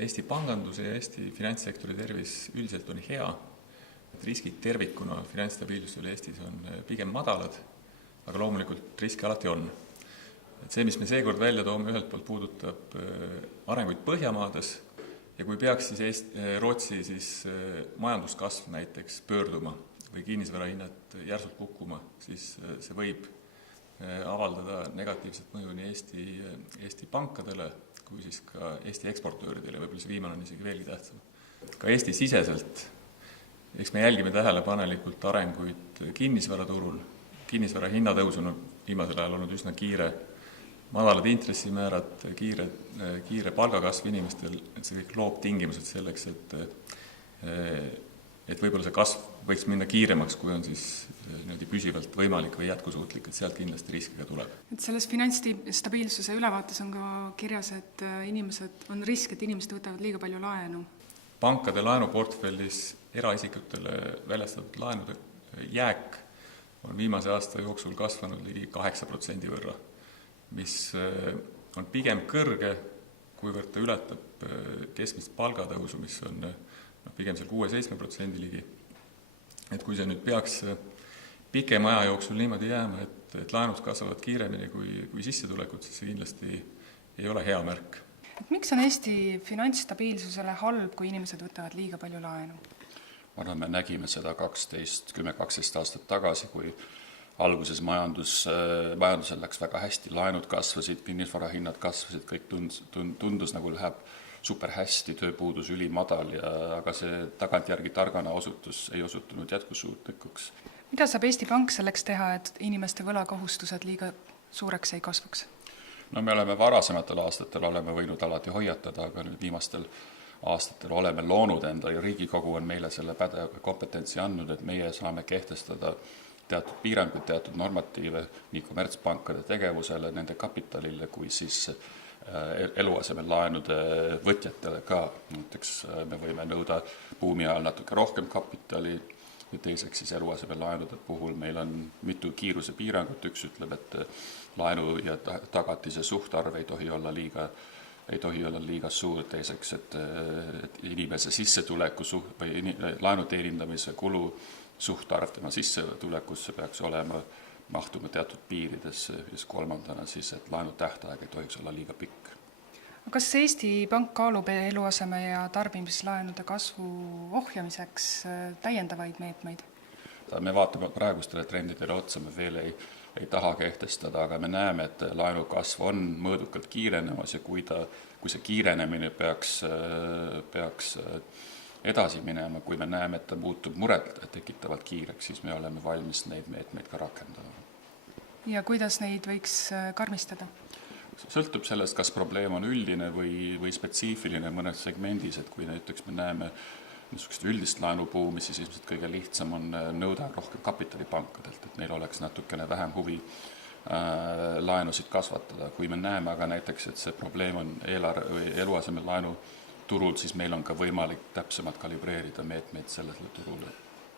Eesti panganduse ja Eesti finantssektori tervis üldiselt on hea. Riskid tervikuna finantsstabiilsusel Eestis on pigem madalad, aga loomulikult riske alati on. See, mis me seekord välja toome, ühelt poolt puudutab arenguid Põhjamaades ja kui peaks siis Rootsi majanduskasv näiteks pöörduma või kinnisvarahinnad järsult kukkuma, siis see võib avaldada negatiivset mõju nii Eesti pankadele kui siis ka Eesti eksportööridele, võib-olla see viimane on isegi veelgi tähtsam. Ka Eesti siseselt, eks me jälgime tähelepanelikult arenguid kinnisvaraturul. Kinnisvara hinnatõus on viimasel ajal olnud üsna kiire, madalad intressimäärad, kiire palgakasv inimestel, et see kõik loob tingimused selleks, et võib-olla see kasv võiks minna kiiremaks, kui on siis püsivalt võimalik või jätkusuutlik, et sealt kindlasti riskiga tuleb. Et selles finantsstabiilsuse ülevaates on ka kirjas, et on risk, et inimesed võtavad liiga palju laenu. Pankade laenuportfellis eraisikutele väljastatud laenude jääk on viimase aasta jooksul kasvanud ligi 8% võrra, mis on pigem kõrge, kuivõrd ta ületab keskmist palgatõusu, mis on pigem seal 6-7% ligi. Et kui see nüüd peaks pikema aja jooksul niimoodi jääma, et laenud kasvavad kiiremini kui sissetulekud, siis see kindlasti ei ole hea märk. Miks on Eesti finantsstabiilsusele halb, kui inimesed võtavad liiga palju laenu? Me nägime seda 10-12 aastat tagasi, kui alguses majandusel läks väga hästi, laenud kasvasid, kinnisvarahinnad kasvasid, kõik tundus nagu läheb super hästi, tööpuudus ülimadal, aga see tagantjärgi targana ei osutunud jätkusuutlikuks. Mida saab Eesti Pank selleks teha, et inimeste võlakohustused liiga suureks ei kasvaks? Me oleme varasematel aastatel võinud alati hoiatada, aga nüüd viimastel aastatel oleme loonud enda ja Riigikogu on meile selle kompetentsi andnud, et meie saame kehtestada teatud piirangud, teatud normatiive nii kommertspankade tegevusele, nende kapitalile kui siis eluasemel laenude võtjatele ka. Näiteks me võime nõuda buumi ajal natuke rohkem kapitali ja teiseks siis eluasemel laenude puhul meil on mitu kiiruse piirangut. Üks ütleb, et laenu ja tagatise suhtarv ei tohi olla liiga suur. Teiseks, et inimese sissetuleku või laenu teenindamise kulu suhtarv tema sissetulekusse peaks mahtuma teatud piiridesse ja kolmandana siis, et laenu tähtaeg ei tohiks olla liiga pikk. Kas Eesti Pank kaalub eluaseme ja tarbimislaenude kasvu ohjamiseks täiendavaid meetmeid? Me vaatame praegustele trendidele otsa, me veel ei taha kehtestada, aga me näeme, et laenu kasv on mõõdukalt kiirenemas ja kui see kiirenemine peaks edasi minema, kui me näeme, et ta muutub muret tekitavalt kiireks, siis me oleme valmis neid meetmeid ka rakendama. Ja kuidas neid võiks karmistada? Sõltub sellest, kas probleem on üldine või spetsiifiline mõnes segmendis, et kui näiteks me näeme niisugust üldist laenubuumi, siis ilmselt kõige lihtsam on nõuda rohkem kapitalipankadelt, et neil oleks natukene vähem huvi laenusid kasvatada. Kui me näeme aga näiteks, et see probleem on eluasemel laenu turul, siis meil on ka võimalik täpsemalt kalibreerida meetmeid sellele turule.